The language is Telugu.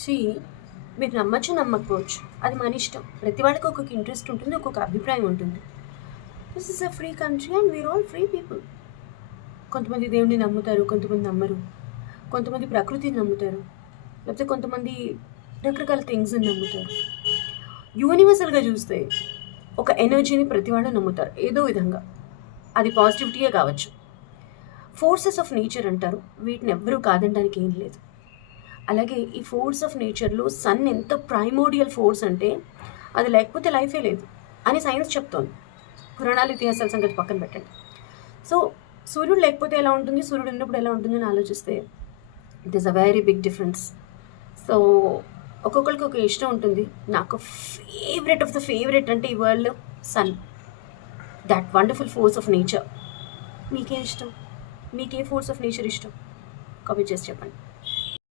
సి మీరు నమ్మచ్చు నమ్మకపోవచ్చు, అది మన ఇష్టం. ప్రతి వాళ్ళకి ఒక్కొక్క ఇంట్రెస్ట్ ఉంటుంది, ఒక్కొక్క అభిప్రాయం ఉంటుంది. This is a free country and we are all free people. కొంతమంది దేవుడిని నమ్ముతారు, కొంతమంది నమ్మరు. కొంతమంది ప్రకృతిని నమ్ముతారు, లేకపోతే కొంతమంది రకరకాల థింగ్స్ని నమ్ముతారు. యూనివర్సల్గా చూస్తే ఒక ఎనర్జీని ప్రతి వాళ్ళు నమ్ముతారు ఏదో విధంగా. అది పాజిటివిటీయే కావచ్చు. ఫోర్సెస్ ఆఫ్ నేచర్ అంటారు, వీటిని ఎవ్వరూ కాదనడానికి ఏం లేదు. అలాగే ఈ ఫోర్స్ ఆఫ్ నేచర్లో సన్ ఎంత ప్రైమోడియల్ ఫోర్స్ అంటే అది లేకపోతే లైఫే లేదు అని సైన్స్ చెప్తోంది. పురాణాలు ఇతిహాసాల సంగతి పక్కన పెట్టండి. సో సూర్యుడు లేకపోతే ఎలా ఉంటుంది, సూర్యుడు ఉన్నప్పుడు ఎలా ఉంటుందని ఆలోచిస్తే it is a very big difference. So ఒక్కొక్కరికి ఒక ఇష్టం ఉంటుంది. నాకు ఫేవరెట్ ఆఫ్ ద ఫేవరెట్ అంటే ఈ వరల్డ్లో sun, that wonderful force of nature. మీకేం ఇష్టం? మీకే ఫోర్స్ ఆఫ్ నేచర్ ఇష్టం? కాపీ చేసి చెప్పండి.